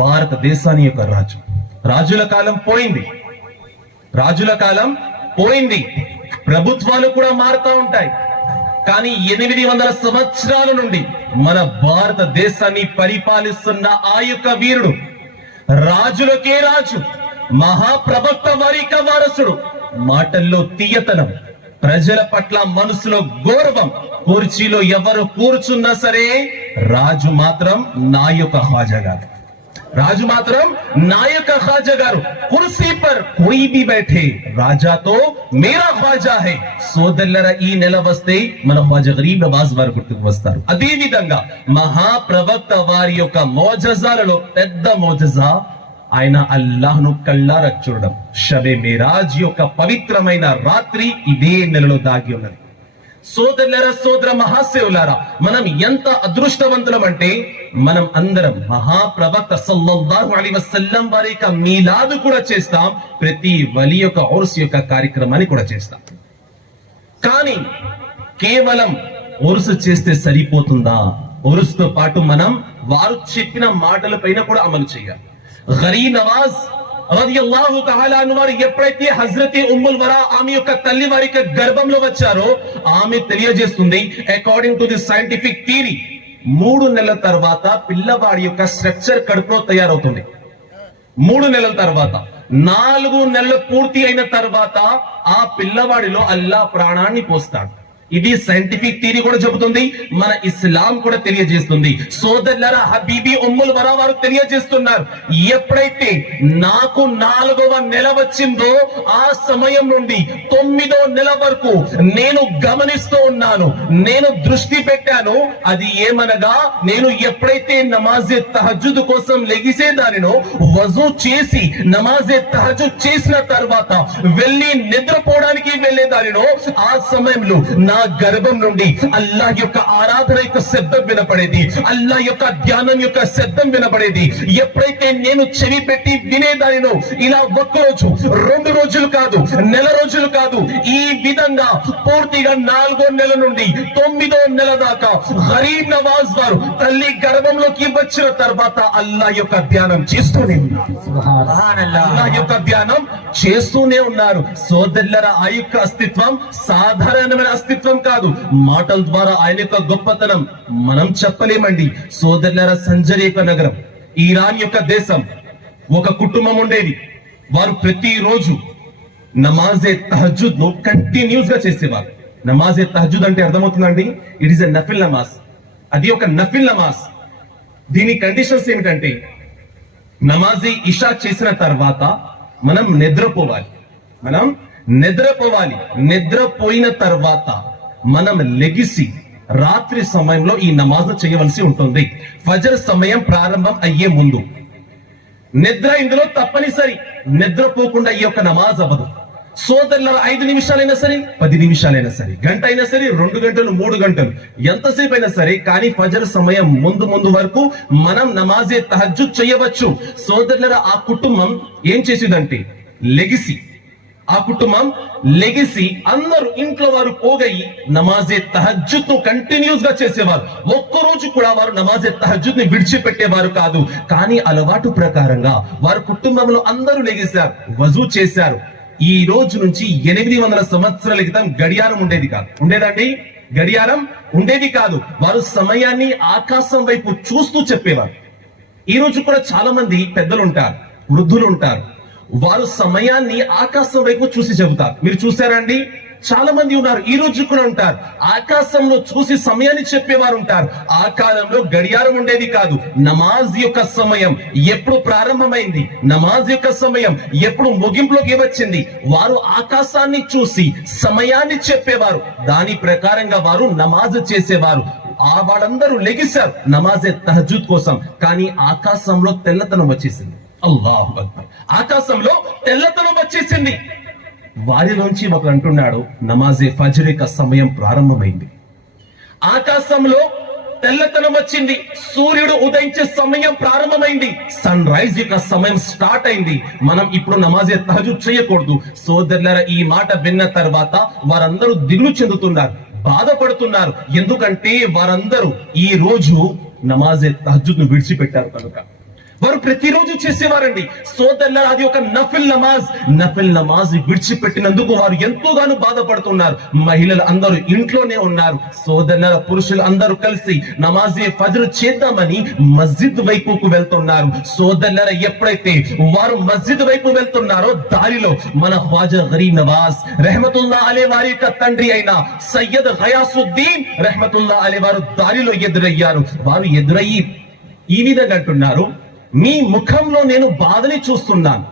భారతదేశాన్ని యొక్క రాజు. రాజుల కాలం పోయింది, రాజుల కాలం పోయింది. ప్రభుత్వాలు కూడా మారుతూ ఉంటాయి. కానీ 800 సంవత్సరాల నుండి మన భారతదేశాన్ని పరిపాలిస్తున్న ఆ యొక్క వీరుడు, రాజులకే రాజు, మహాప్రవక్త వారిక వారసుడు, మాటల్లో తీయతనం, ప్రజల పట్ల మనసులో గౌరవం, కుర్చీలో ఎవరు కూర్చున్నా సరే రాజు మాత్రం నా యొక్క హాజా గారు, రాజు మాత్రం నా యొక్క హాజా గారు. కుర్సీ పర్ కోయి భీ బైఠే రాజాతో మేరా హాజా హై. సోదరులరా, ఈ నెల వస్తే మన హాజా గరీబ్ నవాజ్ వారు గుర్తుకు వస్తారు. అదే విధంగా మహాప్రవక్త వారి యొక్క మోజజాలలో పెద్ద మోజజా ఆయన అల్లాహ్ను కళ్ళారా చూడడం. షబే మిరాజ్ యొక్క పవిత్రమైన రాత్రి ఇదే నెలలో దాగి ఉన్నది. సోదరులారా, సోదర మహాశయులారా, మనం ఎంత అదృష్టవంతులం అంటే మనం అందరం మహాప్రవక్త సల్లల్లాహు అలైహి వసల్లం వారి యొక్క మీలాదు కూడా చేస్తాం, ప్రతి వలి యొక్క ఉర్స్ యొక్క కార్యక్రమాన్ని కూడా చేస్తాం. కానీ కేవలం ఉర్స్ చేస్తే సరిపోతుందా? ఉర్స్ తో పాటు మనం వారు చెప్పిన మాటల పైన కూడా అమలు చేయాలి. గరీబ్ నవాజ్ రదియల్లాహు తఆలా అన్హు వారు ఎప్పుడైతే హజ్రత్ ఉమ్ముల్ వరా ఆమె యొక్క తల్లి వారికి గర్భంలో వచ్చారో ఆమె తెలియజేస్తుంది, according to the scientific theory, 3 నెలల తర్వాత పిల్లవాడి యొక్క స్ట్రక్చర్ కడుపులో తయారవుతుంది. 3 నెలల తర్వాత, 4 నెలలు పూర్తి అయిన తర్వాత ఆ పిల్లవాడిలో అల్లాహ్ ప్రాణాన్ని పోస్తాడు. ఇది సైంటిఫిక్ థియరీ కూడా చెబుతుంది, మన ఇస్లాం కూడా తెలియజేస్తుంది. సోదరులారా, హబీబీ ఉమ్ముల్ వరా వారు తెలియజేస్తున్నారు, ఎప్పుడైతే నాకు 4వ నెల వచ్చిందో ఆ సమయం నుండి 9వ నెల వరకు నేను గమనిస్తూ ఉన్నాను, నేను దృష్టి పెట్టాను. అది ఏమనగా, నేను ఎప్పుడైతే నమాజే తహజ్జుద్ కోసం లెగిసేదానినో, వజూ చేసి నమాజే తహజ్జుద్ చేసిన తర్వాత వెళ్ళి నిద్రపోవడానికి వెళ్ళేదానినో, ఆ సమయంలో నా గర్భం నుండి అల్లాహ్ యొక్క ఆరాధన యొక్క శబ్దం వినపడేది, అల్లాహ్ యొక్క ధ్యానం యొక్క శబ్దం వినపడేది. ఎప్పుడైతే నేను చెవి పెట్టి వినేదానినో, ఇలా 1 రోజు 2 రోజులు కాదు, నెల రోజులు కాదు, ఈ విధంగా పూర్తిగా 4వ నెల నుండి 9వ నెల దాకా గరీబ్ నవాజ్ వారు తల్లి గర్భంలోకి వచ్చిన తర్వాత అల్లాహ్ యొక్క ధ్యానం చేస్తూనే ఉన్నారు. అల్లాహ్ యొక్క ధ్యానం చేస్తూనే ఉన్నారు. సోదరులరా, ఆ యొక్క అస్తిత్వం సాధారణమైన అస్తిత్వం కాదు. మాటల ద్వారా ఆయన యొక్క గొప్పతనం మనం చెప్పలేమండి. సోదరులారా, సంజరేక నగరం, ఇరాన్ యొక్క దేశం, ఒక కుటుంబం ఉండేది. వారు ప్రతిరోజు నమాజే తహజ్జుద్ ను కంటిన్యూస్ గా చేసేవారు. నమాజే తహజ్జుద్ అంటే అర్థమవుతుందండి, ఇట్ ఈస్ ఎ నఫిల్ నమాజ్. అది ఒక నఫిల్ నమాజ్. దీని కండిషన్స్ ఏమిటంటే, నమాజీ ఇషా చేసిన తర్వాత మనం నిద్రపోవాలి. నిద్రపోయిన తర్వాత మనం లెగిసి రాత్రి సమయంలో ఈ నమాజ్ చేయవలసి ఉంటుంది. ఫజర్ సమయం ప్రారంభం అయ్యే ముందు. నిద్ర ఇందులో తప్పనిసరి. నిద్రపోకుండా ఈ యొక్క నమాజ్ అవ్వదు. సోదరుల 5 నిమిషాలైనా సరే, 10 నిమిషాలైనా సరే, గంట అయినా సరే, 2 గంటలు, 3 గంటలు, ఎంతసేపు అయినా సరే, కానీ ఫజర్ సమయం ముందు వరకు మనం నమాజే తహజ్జుద్ చేయవచ్చు. సోదరుల ఆ కుటుంబం ఏం చేసేదంటే, లెగిసి అందరూ ఇంట్లో వారు పోగయి నమాజే తహజ్జుద్ ను కంటిన్యూస్ గా చేసేవారు. 1 రోజు కూడా వారు నమాజే తహజ్జుద్ ని విడిచిపెట్టేవారు కాదు. కానీ అలవాటు ప్రకారంగా వారి కుటుంబంలో అందరూ లెగిశారు, వజూ చేశారు. ఈ రోజు నుంచి 800 సంవత్సరాల క్రితం గడియారం ఉండేది కాదు. ఉండేదండి? గడియారం ఉండేది కాదు. వారు సమయాన్ని ఆకాశం వైపు చూస్తూ చెప్పేవారు. ఈ రోజు కూడా చాలా మంది పెద్దలు ఉంటారు, వృద్ధులు ఉంటారు, వారు సమయాన్ని ఆకాశం వైపు చూసి చెబుతారు. మీరు చూసారండి? చాలా మంది ఉన్నారు, ఈ రోజు కూడా ఉంటారు, ఆకాశంలో చూసి సమయాన్ని చెప్పేవారు ఉంటారు. ఆ కాలంలో గడియారం ఉండేది కాదు. నమాజ్ యొక్క సమయం ఎప్పుడు ప్రారంభమైంది, నమాజ్ యొక్క సమయం ఎప్పుడు ముగింపులోకి వచ్చింది, వారు ఆకాశాన్ని చూసి సమయాన్ని చెప్పేవారు. దాని ప్రకారంగా వారు నమాజ్ చేసేవారు. వాళ్ళందరూ లెగిశారు నమాజే తహజ్జుద్ కోసం. కానీ ఆకాశంలో తెల్లతనం వచ్చేసింది. అల్లాహు అక్బర్. ఆకాశంలో తెల్లతనం వచ్చేసింది. వారిలోంచి ఒకరు అంటున్నాడు, నమాజే ఫజ్ర్ యొక్క సమయం ప్రారంభమైంది. ఆకాశంలో తెల్లతనం వచ్చింది, సూర్యుడు ఉదయించే సమయం ప్రారంభమైంది, సన్ రైజ్ యొక్క సమయం స్టార్ట్ అయింది. మనం ఇప్పుడు నమాజే తహజ్జుద్ చేయకూడదు. సోదరులారా, ఈ మాట విన్న తర్వాత వారందరూ దిగులు చెందుతున్నారు, బాధపడుతున్నారు. ఎందుకంటే వారందరూ ఈ రోజు నమాజే తహజ్జుద్ ను విడిచిపెట్టారు కనుక. వారు ప్రతిరోజు చేసేవారండి. సోదరులారా, అది ఒక నఫిల్ నమాజ్ విడిచిపెట్టినందుకు వారు ఎంతోగానో బాధపడుతున్నారు. మహిళలు అందరూ ఇంట్లోనే ఉన్నారు. సోదరులారా, పురుషులు అందరూ కలిసి నమాజే ఫజ్ర్ చేద్దామని మస్జిద్ వైపుకు వెళ్తున్నారు. సోదరులారా, ఎప్పుడైతే వారు మస్జిద్ వైపు వెళ్తున్నారో దారిలో మన ఖ్వాజా గరీబ్ నవాజ్ రెహమతుల్లాహ్ అలైహి వారి యొక్క తండ్రి అయిన సయ్యద్ గయాసుద్దీన్ రెహమతుల్లాహ్ అలైహి వారు దారిలో ఎదురయ్యారు. వారు ఎదురయ్యి ఈ విధంగా అంటున్నారు, మీ ముఖంలో నేను బాధని చూస్తున్నాను,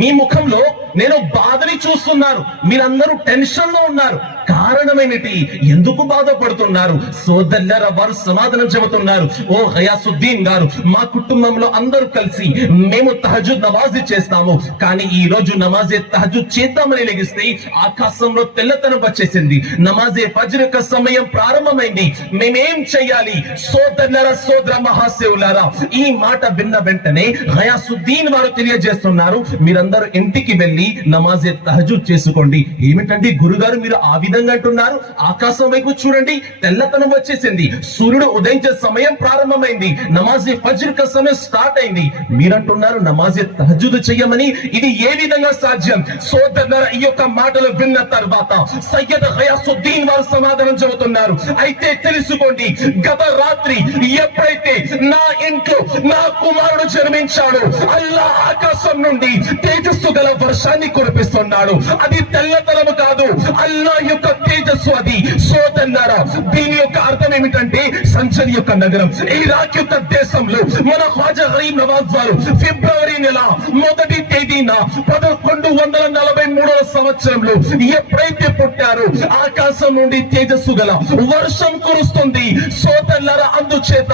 మీ ముఖంలో నేను బాధని చూస్తున్నాను, మీరందరూ టెన్షన్ లో ఉన్నారు. కారణమేమిటి? ఎందుకు బాధపడుతున్నారు? సోదరులారా, వారు సమాధానం చెబుతున్నారు, ఓ గయాసుద్దీన్ గారు, మా కుటుంబంలో అందరూ కలిసి మేము తహజ్జుద్ నమాజ్ చేస్తాము. కానీ ఈ రోజు నమాజే తహజ్జుద్ చేద్దామని లెగిస్తే ఆకాశంలో తెల్లతనం వచ్చేసింది. నమాజే ఫజ్ర్ యొక్క సమయం ప్రారంభమైంది. మేమేం చెయ్యాలి? సోదరులారా, సోదర మహాశివులారా, ఈ మాట విన్న వెంటనే గయాసుద్దీన్ వారు తెలియజేస్తున్నారు, మీరందరూ ఇంటికి వెళ్లి నమాజే తహజ్జుద్ చేసుకోండి. ఏమిటండి గురుగారు మీరు ఆ విధంగా అంటున్నారు? ఆకాశం వైపు చూడండి, తెల్లతనం వచ్చేసింది, సూర్యుడు ఉదయించే సమయం ప్రారంభమైంది, నమాజే ఫజ్ర్ క సమయం స్టార్ట్ అయింది. మీరంటున్నారు నమాజే తహజ్జుద్ చెయ్యమని. ఇది ఏ విధంగా సాధ్యం? సోదరులారా, ఈ యొక్క మాటలు విన్న తర్వాత సయ్యద్ గయాసుద్దీన్ వారు సమాధానం చెబుతున్నారు, అయితే తెలుసుకోండి, గత రాత్రి ఎప్పుడైతే నా ఇంట్లో నా కుమారుడు జన్మించాడు, అల్లాహ్ ఆకాశం నుండి తేజస్సు గల వర్షాన్ని కురిపిస్తున్నాడు. అది తెల్లతనము కాదు, అల్లాహ్ యొక్క తేజస్సు అది. సోదరులారా, దీని యొక్క అర్థం ఏమిటంటే సంచరి యొక్క నగరం ఇరాక్ యొక్క దేశంలో మన ఖ్వాజా గరీబ్ నవాజ్ వారు ఫిబ్రవరి నెల 1వ తేదీన 1143వ సంవత్సరంలో ఎప్పుడైతే పుట్టారో ఆకాశం నుండి తేజస్సు గల వర్షం కురుస్తుంది. సోదరులారా, అందుచేత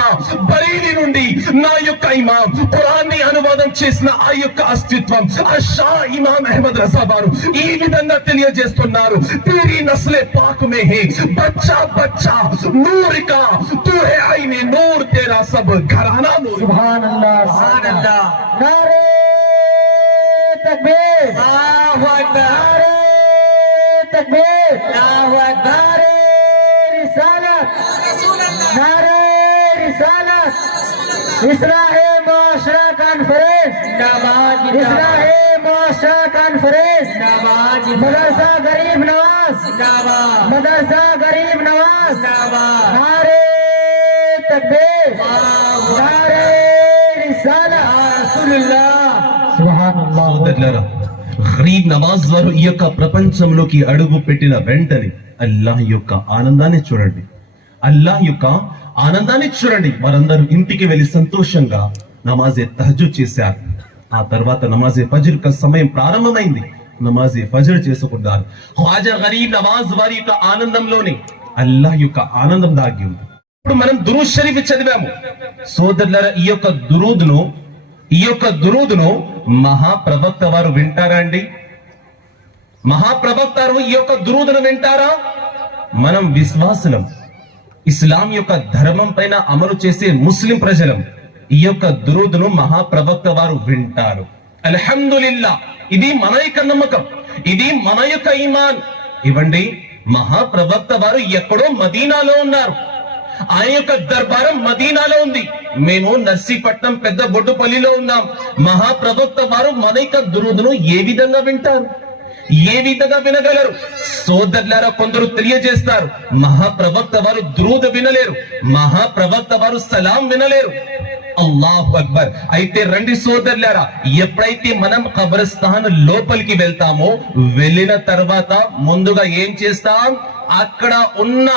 బరీలి నుండి నా యొక్క ఇమాం ఖురాన్ని అనువాదం చేసిన ఆ యొక్క అస్తిత్వం షా ఇమాం అహ్మద్ రజా వారు ఈ విధంగా తెలియజేస్తున్నారు, तेरी नस्ले पाक में है बच्चा बच्चा नूर का, तू है आईने नूर, तेरा सब घराना नूर. सुभान अल्लाह, सुभान अल्लाह. नारे तकबीर, अल्लाहु अकबर. नारे तकबीर, अल्लाहु अकबर. नारे रिसालत, नारे रिसालत. इस्लाह माशरा कॉन्फ्रेंस जिंदाबाद, इस्लाह माशरा कॉन्फ्रेंस जिंदाबाद, मदरसा गरीब नवाज जिंदाबाद, मदरसा गरीब नवाज जिंदाबाद. नारे तकबीर, नारे रिसालत, रसूलुल्लाह. सुभान अल्लाह. సోదరులారా, గరీబ్ నవాజ్ వారు ఈ యొక్క ప్రపంచంలోకి అడుగు పెట్టిన వెంటనే అల్లాహ్ యొక్క ఆనందాన్ని చూడండి, అల్లాహ్ యొక్క ఆనందాన్ని చూడండి. వారందరూ ఇంటికి వెళ్లి సంతోషంగా నమాజే తహజ్జుద్ చేశారు. ఆ తర్వాత నమాజే ఫజ్ర్ క సమయం ప్రారంభమైంది. నమాజే ఫజ్ర్ చేసుకున్నారు. ఖ్వాజా గరీబ్ నవాజ్ వారి యొక్క ఆనందంలోనే అల్లాహ్ యొక్క ఆనందం దాగి ఉంది. ఇప్పుడు మనం దురూద్ షరీఫ్ చదివాము. సోదరులారా, ఈ యొక్క దురూదును మహాప్రవక్త వారు వింటారా అండి? మహాప్రవక్త ఈ యొక్క దురూదును వింటారా? మనం విశ్వాసులం, ఇస్లాం యొక్క ధర్మం పైన అమలు చేసే ముస్లిం ప్రజలం ఈ యొక్క దురూదును మహాప్రవక్త వారు వింటారు. అల్హమ్దులిల్లా, ఇది మన యొక్క నమ్మకం, ఇది మన యొక్క ఈమాన్. ఇవ్వండి, మహాప్రవక్త వారు ఎక్కడో మదీనాలో ఉన్నారు, ఆయన యొక్క దర్బారం మదీనాలో ఉంది. మేము నర్సీపట్నం పెద్ద బొడ్డుపల్లిలో ఉన్నాం. మహాప్రవక్త వారు మన యొక్క దురూదును ఏ విధంగా వింటారు? ఏ విధంగా వినగలరు? సోదరులారా, కొందరు తెలియజేస్తారు, మహాప్రవక్త వారు దురూద్ వినలేరు, మహాప్రవక్త వారు సలాం వినలేరు. అల్లాహు అక్బర్. అయితే రండి సోదరులారా, ఎప్పుడైతే మనం కబ్రస్థాన్ లోపలికి వెళ్తామో వెళ్ళిన తర్వాత ముందుగా ఏం చేస్తాం? అక్కడ ఉన్న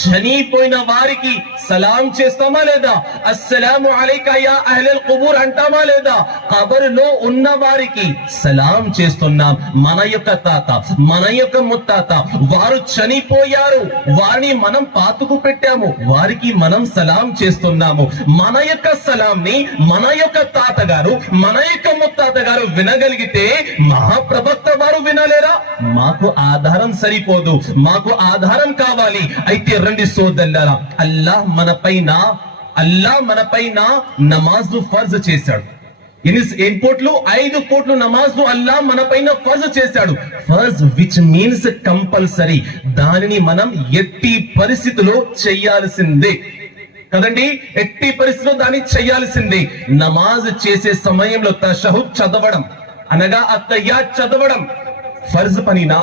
చనిపోయిన వారికి సలాం చేస్తామా లేదా? అస్సలాము అలైకా యా అహ్లల్ ఖుబూర్ అంటామా లేదా? ఖబరులో ఉన్న వారికి సలాం చేస్తున్నాం. మన యొక్క తాత, మన యొక్క ముత్తాత వారు చనిపోయారు, వారిని మనం పాతుకు పెట్టాము, వారికి మనం సలాం చేస్తున్నాము. మన యొక్క సలాంని మన యొక్క తాతగారు, మన యొక్క ముత్తాత గారు వినగలిగితే మహాప్రవక్త వారు వినలేరా? మాకు ఆధారం సరిపోదు, మాకు ఆధారం కావాలి. అయితే రండి సోదరులారా, అల్లాహ్ మన పైన నమాజ్ ఫర్జ్ చేశాడు. ఎన్ని కోట్లు? 5 కోట్లు నమాజ్ అల్లాహ్ మన పైన ఫర్జ్ చేశాడు. ఫర్జ్ విచ్ మీన్స్ కంపల్సరీ. దానిని మనం ఎట్టి పరిస్థితిలో చేయాల్సిందే. కదండి. ఎట్టి పరిస్థితుల్లో దాన్ని చేయాల్సిందే. నమాజ్ చేసే సమయంలో తషహుద్ చదవడం అనగా అత్తయ్యాత్ చదవడం ఫర్జ్ పనినా,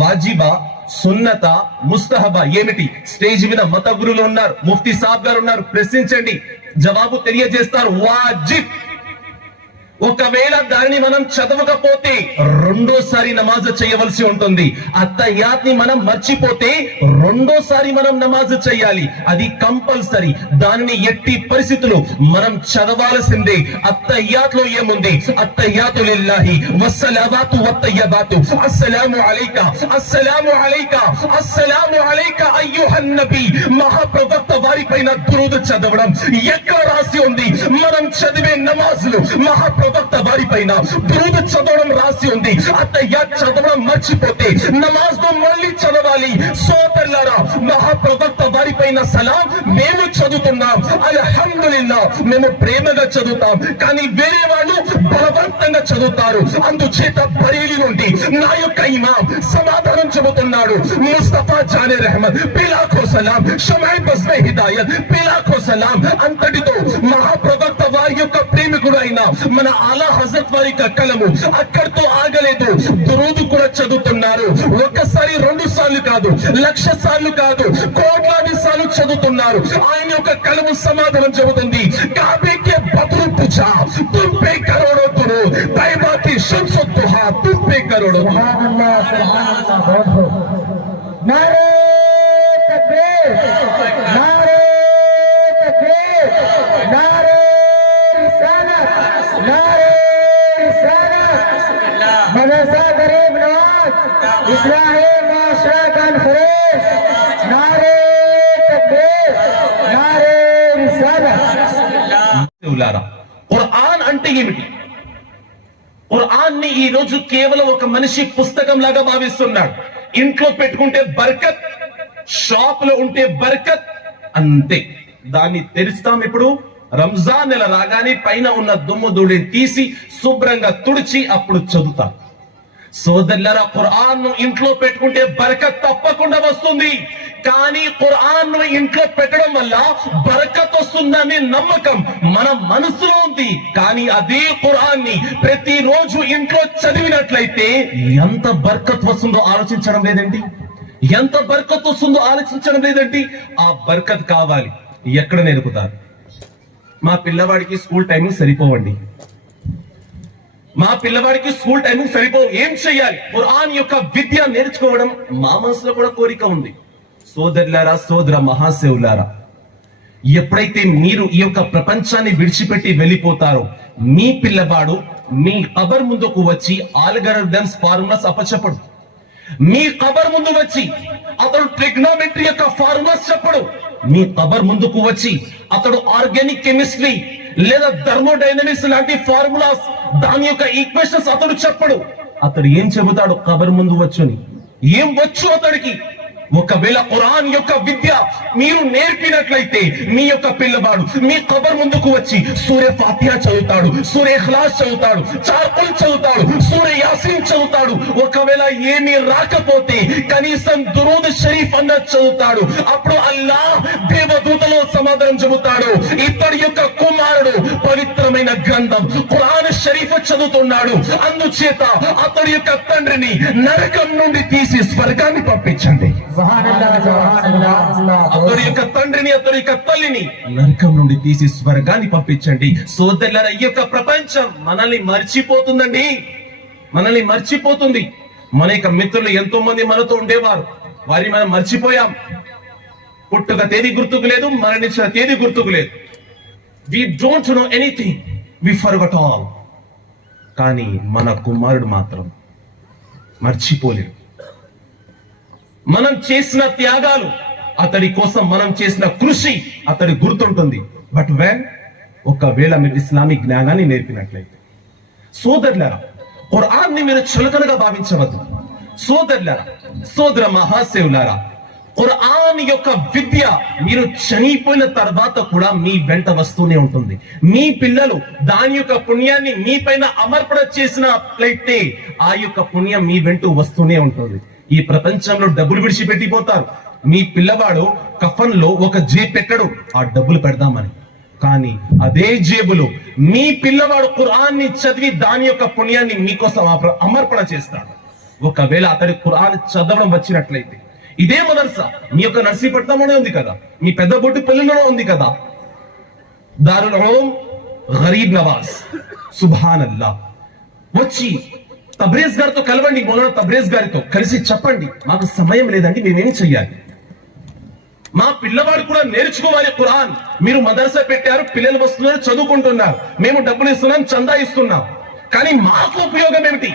వాజిబా, సున్నత, ముస్తహబా ఏమిటి? స్టేజ్ మీద మత గురువులు ఉన్నారు, ముఫ్తీ సాబ్ గారు ఉన్నారు, ప్రశ్నించండి, జవాబు తెలియజేస్తారు. వాజిబ్. ఒకవేళ దానిని మనం చదవకపోతే రెండోసారి నమాజ్ చేయవలసి ఉంటుంది. అత్తయ్యాత్ ని మనం మర్చిపోతే రెండోసారి మనం నమాజ్ చేయాలి, అది కంపల్సరీ. దానిని ఎట్టి పరిస్థితులు మనం చదవాల్సిందే. అత్తయ్యాత్ లో ఏముంది? అత్తయ్యాతు లిల్లాహి వస్సలావాతు వత్తయ్యబాతు అస్సలాము అలైకా అస్సలాము అలైకా అస్సలాము అలైకా అయ్యుహన్ నబీ. మహాప్రవక్త వారిపైన దురూద్ చదవడం ఎక్కడ రాసి ఉంది? మనం చదివే నమాజులు మహాప్రవక్త వారిపైన దురూద్ చదవడం రాసి ఉంది. అత్తయ్యాత్ చదవడం మర్చిపోతే నమాజ్ ను మళ్ళీ చదవాలి. సోదరులారా, మహాప్రవక్త వారిపైన సలాం మేము చదువుతున్నాం, అల్హమ్దులిల్లాహ్, మేము ప్రేమగా చదువుతాం. కానీ వేరే వాళ్ళు బలవంతంగా చదువుతారు. అందుచేత బరేలి నుండి నా యొక్క ఇమాం సమాధానం చెబుతున్నాడు. ముస్తఫా జానే రెహమత్ పిలాఖో సలాం, షమై బస్మే హిదాయత్ పిలాఖో సలాం. అంతటితో మహాప్రవక్త వారి యొక్క ప్రేమికుడు అయిన మన ఆలా హజరత్ వారి యొక్క కలము అక్కడితో ఆగలేదు. దురూద్ కూడా చదువుతున్నారు. ఒక్కసారి 2 సార్లు కాదు, 1,00,000 సార్లు కాదు, కోట్లాది సార్లు చదువుతున్నారు. ఆయన యొక్క కలము సమాధానం చెబుతుంది. కాబేకే బతురు పుచా తుమ్పే కరోడో తురు తైబాతి షంసు దుహా తుమ్పే కరోడో. సుబ్హానల్లాహ్, సుబ్హానల్లాహ్. बहुत खूब. नारे तकबीर, नारे तकबीर, नारे रिसालत, नारे रिसालत. मदरसा गरीब नवाज इस्लाही माशरा कॉन्फ्रेंस. नारे तकबीर, नारे रिसालत. ఖురాన్ అంటే ఏమిటి? ఖురాన్ ని ఈ రోజు కేవలం ఒక మనిషి పుస్తకం లాగా భావిస్తున్నాడు. ఇంట్లో పెట్టుకుంటే బర్కత్, షాప్ లో ఉంటే బర్కత్, అంతే. దాన్ని తెరుస్తాం ఇప్పుడు రంజాన్ నెల రాగానే పైన ఉన్న దుమ్ము ధూళి తీసి శుభ్రంగా తుడిచి అప్పుడు చదువుతాం. సోదరులారా, ఖురాన్ ను ఇంట్లో పెట్టుకుంటే బరకత్ తప్పకుండా వస్తుంది. కానీ ఖురాన్ ను ఇంట్లో పెట్టడం వల్ల బరకత్ వస్తుందనే నమ్మకం మన మనసులో ఉంది. కానీ అదే ఖురాన్ ని ప్రతిరోజు ఇంట్లో చదివినట్లయితే ఎంత బరకత్ వస్తుందో ఆలోచించడం లేదండి. ఎంత బరకత్ వస్తుందో ఆలోచించడం లేదండి. ఆ బరకత్ కావాలి. ఎక్కడ నేర్పుతారు? మా పిల్లవాడికి స్కూల్ టైమింగ్ సరిపోవండి, మా పిల్లవాడికి స్కూల్ టైమింగ్ సరిపోవు, ఏం చెయ్యాలి? ఖురాన్ యొక్క విద్య నేర్చుకోవడం మా మనసులో కూడా కోరిక ఉంది. సోదరులారా, సోదర మహాశివులారా, ఎప్పుడైతే మీరు ఈ యొక్క ప్రపంచాన్ని విడిచిపెట్టి వెళ్ళిపోతారో మీ పిల్లవాడు మీ కబర్ ముందుకు వచ్చి ఆల్గరిథమ్స్ ఫార్ములాస్ అప్పచెప్పడు. మీ కబర్ ముందు వచ్చి అతడు ట్రిగ్నోమెట్రీ యొక్క ఫార్ములాస్ చెప్పడు. మీ కబర్ ముందుకు వచ్చి అతడు ఆర్గానిక్ కెమిస్ట్రీ లేదా థర్మోడైనమిక్స్ లాంటి ఫార్ములాస్, దాని యొక్క ఈక్వేషన్స్ అతడు చెప్పడు. అతడు ఏం చెబుతాడు? కబర్ ముందు వచ్చుని ఏం వచ్చు అతడికి? ఒకవేళ ఖురాన్ యొక్క విద్య మీరు నేర్పినట్లయితే మీ యొక్క పిల్లవాడు మీ కబర్ ముందుకు వచ్చి సూరే ఫాతిహా చదువుతాడు, సూరే ఇఖ్లాస్ చదువుతాడు, చార్కుల్ చదువుతాడు, సూరే యాసీన్ చదువుతాడు. ఒకవేళ ఏమీ రాకపోతే కనీసం దురూద్ షరీఫ్ అన్న చదువుతాడు. అప్పుడు అల్లాహ్ దేవదూతలో సమాధానం చెబుతాడు, ఇతడి యొక్క కుమారుడు పవిత్రమైన గ్రంథం ఖురాన్ షరీఫ్ చదువుతున్నాడు, అందుచేత అతడి యొక్క తండ్రిని నరకం నుండి తీసి స్వర్గాన్ని పంపించండి. అతడి యొక్క తండ్రిని, అతడి యొక్క తల్లిని నరకం నుండి తీసి స్వర్గాన్ని పంపించండి. సోదరులారా, ఈ యొక్క ప్రపంచం మనల్ని మర్చిపోతుందండి, మనల్ని మర్చిపోతుంది. మన యొక్క మిత్రులు ఎంతో మంది మనతో ఉండేవారు, వారిని మనం మర్చిపోయాం. పుట్టుక తేదీ గుర్తుకు లేదు, మరణించిన తేదీ గుర్తుకు లేదు. We don't know anything, we forgot all. కానీ మన కుమారుడు మాత్రం మర్చిపోలేడు. మనం చేసిన త్యాగాలు, అతడి కోసం మనం చేసిన కృషి అతడి గుర్తుంటుంది. బట్ వెన్ ఒకవేళ మీరు ఇస్లామిక్ జ్ఞానాన్ని నేర్పినట్లయితే, సోదరులారా, ఖురాన్ ని మీరు చులకనగా భావించవద్దు. సోదరులారా, సోదర మహాశివులారా, ఖురాన్ యొక్క విద్య మీరు చనిపోయిన తర్వాత కూడా మీ వెంట వస్తూనే ఉంటుంది. మీ పిల్లలు దాని యొక్క పుణ్యాన్ని మీ పైన అమర్పణ చేసినట్లయితే ఆ యొక్క పుణ్యం మీ వెంట వస్తూనే ఉంటుంది. ఈ ప్రపంచంలో డబ్బులు విడిచిపెట్టిపోతారు. మీ పిల్లవాడు కఫన్ లో ఒక జేబు పెట్టడు ఆ డబ్బులు పెడదామని. కానీ అదే జేబులో మీ పిల్లవాడు ఖురాన్ని చదివి దాని యొక్క పుణ్యాన్ని మీకోసం అమర్పణ చేస్తాడు. ఒకవేళ అతడి ఖురాన్ చదవడం వచ్చినట్లయితే ఇదే మదర్సా మీ యొక్క నర్సీపట్నంలోనే ఉంది కదా, మీ పెద్ద బొట్టు పల్లెలోనే ఉంది కదా, దారుల్ ఉలూమ్ గరీబ్ నవాజ్. సుబ్హానల్లా. వచ్చి తబ్రేజ్ గారితో కలవండి, మౌలానా తబ్రేజ్ గారితో కలిసి చెప్పండి మాకు సమయం లేదండి, మేమేం చెయ్యాలి, మా పిల్లవాడు కూడా నేర్చుకోవాలి ఖురాన్. మీరు మదర్సా పెట్టారు, పిల్లలు వస్తున్నారు, చదువుకుంటున్నారు, మేము డబ్బులు ఇస్తున్నాం, చందా ఇస్తున్నాం, కానీ మాకు ఉపయోగం ఏమిటి?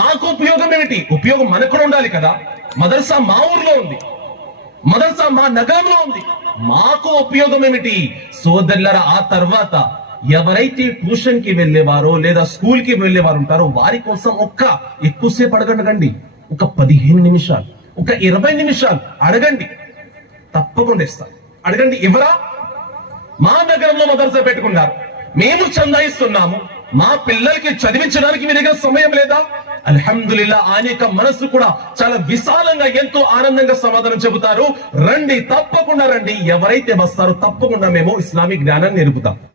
మాకు ఉపయోగం ఏమిటి? ఉపయోగం మనకు కూడా ఉండాలి కదా. మదర్సా మా ఊర్లో ఉంది, మదర్సా మా నగరంలో ఉంది, మాకు ఉపయోగం ఏమిటి? సోదరులారా, ఆ తర్వాత ఎవరైతే ట్యూషన్ కి వెళ్ళేవారో లేదా స్కూల్ కి వెళ్ళేవారు ఉంటారో వారి కోసం ఎక్కువసేపు అడగండి, ఒక 15 నిమిషాలు, ఒక 20 నిమిషాలు అడగండి, తప్పకుండా ఇస్తారు. అడగండి, ఎవరా? మా నగరంలో మదర్సా పెట్టుకున్నారు, మేము చందా ఇస్తున్నాము, మా పిల్లలకి చదివించడానికి మీ దగ్గర సమయం లేదా? అల్హమ్దులిల్లా, ఆయన యొక్క మనసు కూడా చాలా విశాలంగా ఎంతో ఆనందంగా సమాధానం చెబుతారు. రండి, తప్పకుండా రండి, ఎవరైతే వస్తారో తప్పకుండా మేము ఇస్లామిక్ జ్ఞానాన్ని నేర్పుతాం.